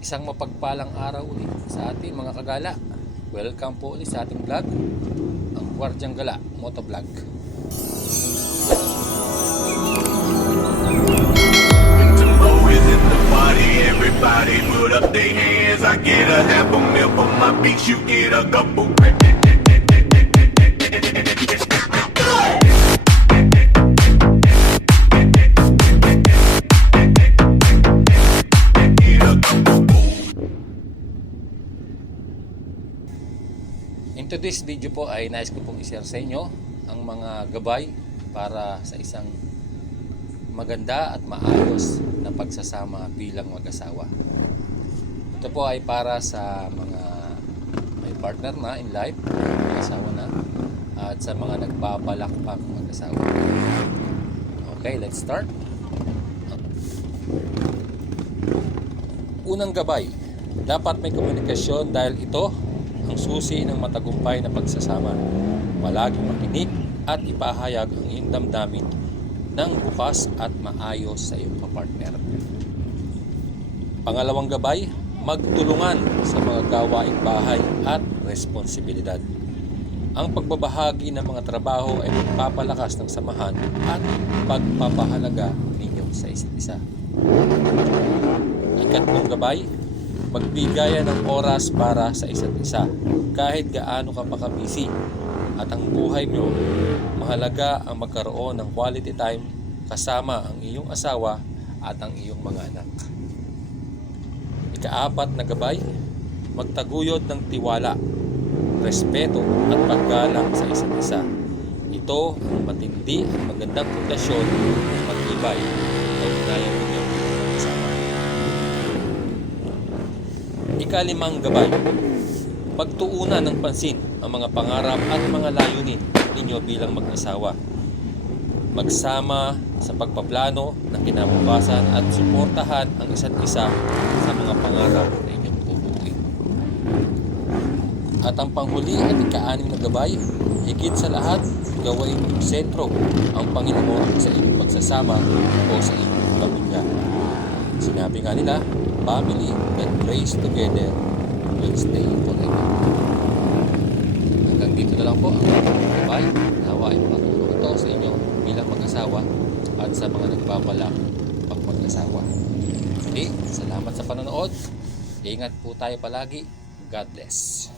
Isang mapagpalang araw ulit sa ating mga kagala. Welcome po ulit sa ating vlog, ang Gwardyang Gala Motovlog. Everybody put up their hands. I get a half a meal for my beats. You get a couple. In today's video po ay nais ko pong i-share sa inyo ang mga gabay para sa isang maganda at maayos na pagsasama bilang mag-asawa. Ito po ay para sa mga may partner na in life, may asawa na, at sa mga nagbabalak pang mag-asawa. Okay, let's start. Unang gabay, dapat may komunikasyon dahil ito ang susi ng matagumpay na pagsasama. Palaging makinig at ipahayag ang iyong damdamin ng bukas at maayos sa iyong kapartner. Pangalawang gabay, magtulungan sa mga gawaing bahay at responsibilidad. Ang pagbabahagi ng mga trabaho ay magpapalakas ng samahan at pagpapahalaga ninyo sa isa't isa. Ikatlong gabay, magbigayan ng oras para sa isa't isa kahit gaano ka pa busy. At ang buhay mo, mahalaga ang magkaroon ng quality time kasama ang iyong asawa at ang iyong mga anak. Ikaapat na gabay, magtaguyod ng tiwala, respeto at paggalang sa isa't isa. Ito ang matindi at magandang pundasyon ng matibay na ugnayan ninyo kasama. Ikalimang gabay, pagtuunan ng pansin ang mga pangarap at mga layunin ninyo bilang mag-asawa. Magsama sa pagpaplano ng kinabukasan at suportahan ang isa't isa sa mga pangarap na inyong tutuuin. At ang panghuli at ika-anim na gabay, higit sa lahat, gawin sentro ang Panginoon sa inyong pagsasama o sa inyong pamilya. Sinabi nga nila, family that prays together will stay forever. Hanggang dito na lang po ang ating gabay. Nawa ay makatulong ito sa inyo bilang mag-asawa at sa mga nagbabalak pag mag-asawa. Muli, salamat sa panonood. Ingat po tayo palagi. God bless.